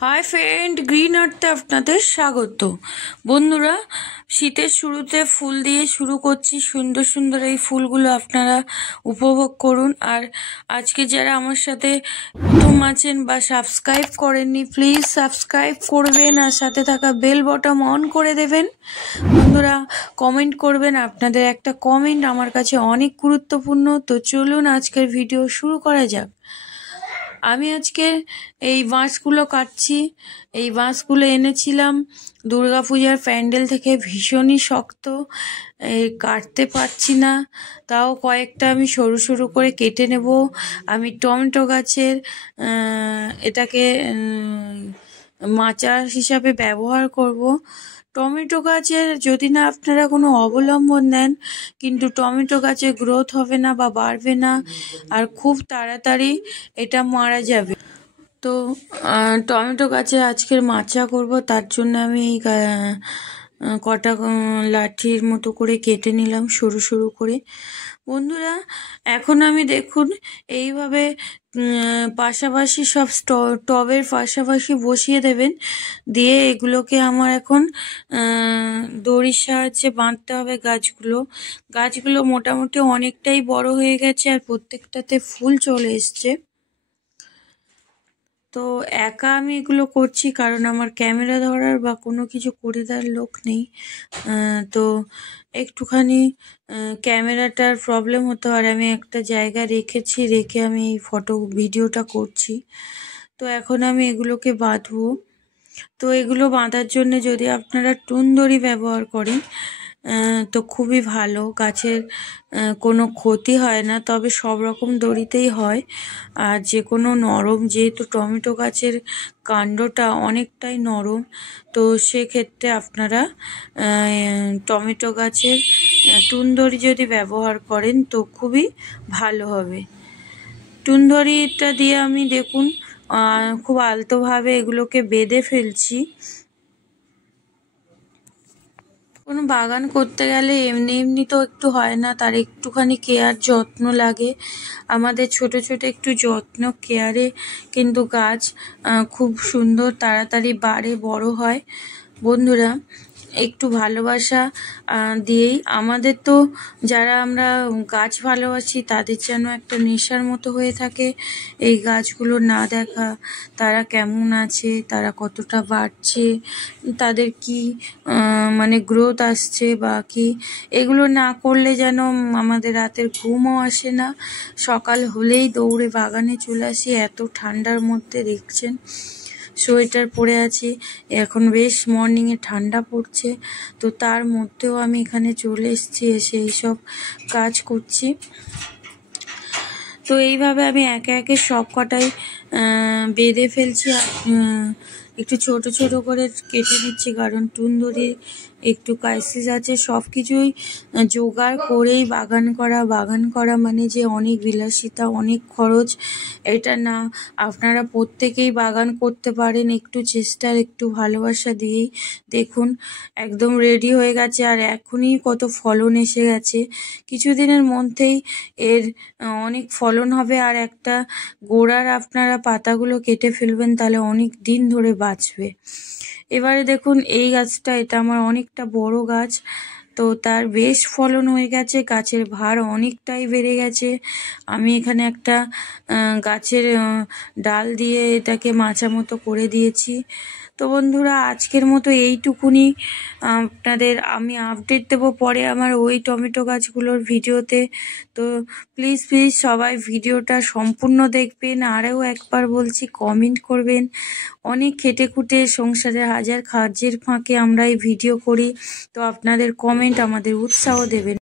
Hi friend, green আর্থে আপনাদের স্বাগত। বন্ধুরা, শীতের শুরুতে ফুল দিয়ে শুরু করছি। সুন্দর সুন্দর এই ফুলগুলো আপনারা উপভোগ করুন। আর আজকে যারা আমার সাথে প্রথম আছেন বা সাবস্ক্রাইব করেননি, প্লিজ সাবস্ক্রাইব করবেন আর সাথে থাকা বেল বটন অন করে দেবেন। বন্ধুরা, কমেন্ট করবেন। আপনাদের একটা কমেন্ট আমার কাছে অনেক গুরুত্বপূর্ণ। তো চলুন আজকের ভিডিও শুরু করা যাক। আমি আজকে এই বাঁশগুলো কাটছি। এই বাঁশগুলো এনেছিলাম দুর্গাপূজার প্যান্ডেল থেকে। ভীষণই শক্ত, কাটতে পারছি না। তাও কয়েকটা আমি সরু সরু করে কেটে নেব। আমি টমেটো গাছের এটাকে মাচা হিসাবে ব্যবহার করব। টমেটো গাছের যদি না আপনারা কোনো অবলম্বন দেন, কিন্তু টমেটো গাছের গ্রোথ হবে না বা বাড়বে না, আর খুব তাড়াতাড়ি এটা মারা যাবে। তো টমেটো গাছে আজকের মাচা করব, তার জন্য আমি এই কটা লাঠির মতো করে কেটে নিলাম সরু সরু করে। বন্ধুরা, এখন আমি দেখুন এইভাবে পাশাপাশি সব টবের পাশাপাশি বসিয়ে দেবেন। দিয়ে এগুলোকে আমার এখন দড়ির সাহায্যে বাঁধতে হবে গাছগুলো মোটামুটি অনেকটাই বড় হয়ে গেছে আর প্রত্যেকটাতে ফুল চলে এসছে। তো একা আমি এগুলো করছি কারণ আমার ক্যামেরা ধরার বা কোনো কিছু করে দেওয়ার লোক নেই। তো একটুখানি ক্যামেরাটার প্রবলেম হতো, আর আমি একটা জায়গায় রেখে আমি এই ভিডিওটা করছি। তো এখন আমি এগুলোকে বাঁধবো। তো এগুলো বাঁধার জন্য যদি আপনারা টুন দড়ি ব্যবহার করেন তো খুবই ভালো, গাছের কোনো ক্ষতি হয় না। তবে সব রকম দড়িতেই হয়। আর যে কোনো নরম, যেহেতু টমেটো গাছের কাণ্ডটা অনেকটাই নরম, তো সেক্ষেত্রে আপনারা টমেটো গাছের টুন দড়ি যদি ব্যবহার করেন তো খুবই ভালো হবে। টুন দড়িটা দিয়ে আমি দেখুন খুব আলতোভাবে এগুলোকে বেঁধে ফেলছি। কোনো বাগান করতে গেলে এমনি এমনি তো একটু হয় না, তার একটুখানি কেয়ার যত্ন লাগে। আমাদের ছোট ছোট একটু যত্ন কেয়ারে কিন্তু গাছ খুব সুন্দর তাড়াতাড়ি বাড়ে, বড় হয়। বন্ধুরা, একটু ভালোবাসা দিয়েই আমাদের তো, যারা আমরা গাছ ভালোবাসি তাদের যেন একটা নেশার মতো হয়ে থাকে এই গাছগুলো না দেখা। তারা কেমন আছে, তারা কতটা বাড়ছে, তাদের কি মানে গ্রোথ আসছে বা কি, এগুলো না করলে যেন আমাদের রাতের ঘুমও আসে না। সকাল হলেই দৌড়ে বাগানে চলে আসি। এত ঠান্ডার মধ্যে দেখছেন সোয়েটার পরে আছি, এখন বেশ মর্নিংয়ে ঠান্ডা পড়ছে। তো তার মধ্যেও আমি এখানে চলে এসেছি, এসে এইসব কাজ করছি। তো এইভাবে আমি একে একে সব কটাই বেঁধে ফেলছি। একটু ছোট ছোট করে কেটে নিচ্ছি কারণ টুন দড়ির একটু ক্রাইসিস আছে। সব কিছুই জোগাড় করেই বাগান করা মানে যে অনেক বিলাসিতা, অনেক খরচ, এটা না। আপনারা প্রত্যেকেই বাগান করতে পারেন একটু চেষ্টার, একটু ভালোবাসা দিয়েই। দেখুন একদম রেডি হয়ে গেছে আর এখনই কত ফলন এসে গেছে। কিছুদিনের মধ্যেই এর অনেক ফলন হবে। আর একটা গোড়ার আপনারা পাতাগুলো কেটে ফেলবেন, তাহলে অনেক দিন ধরে বাঁচবে। এবারে দেখুন এই গাছটা, এটা আমার অনেকটা বড় গাছ, তো তার বেশ ফলন হয়ে গেছে, গাছের ভার অনেকটাই বেড়ে গেছে। আমি এখানে একটা গাছের ডাল দিয়ে এটাকে মাচা মতো করে দিয়েছি। তো বন্ধুরা, আজকের মতো এইটুকুনি। আপনাদের আমি আপডেট দেবো পরে আমার ওই টমেটো গাছগুলোর ভিডিওতে। তো প্লিজ সবাই ভিডিওটা সম্পূর্ণ দেখবেন। আরও একবার বলছি, কমেন্ট করবেন। অনেক খেটে খুঁটে সংসারে হাজার কাজের ফাঁকে আমরা এই ভিডিও করি, তো আপনাদের কমেন্ট আমাদের উৎসাহ দেবেন।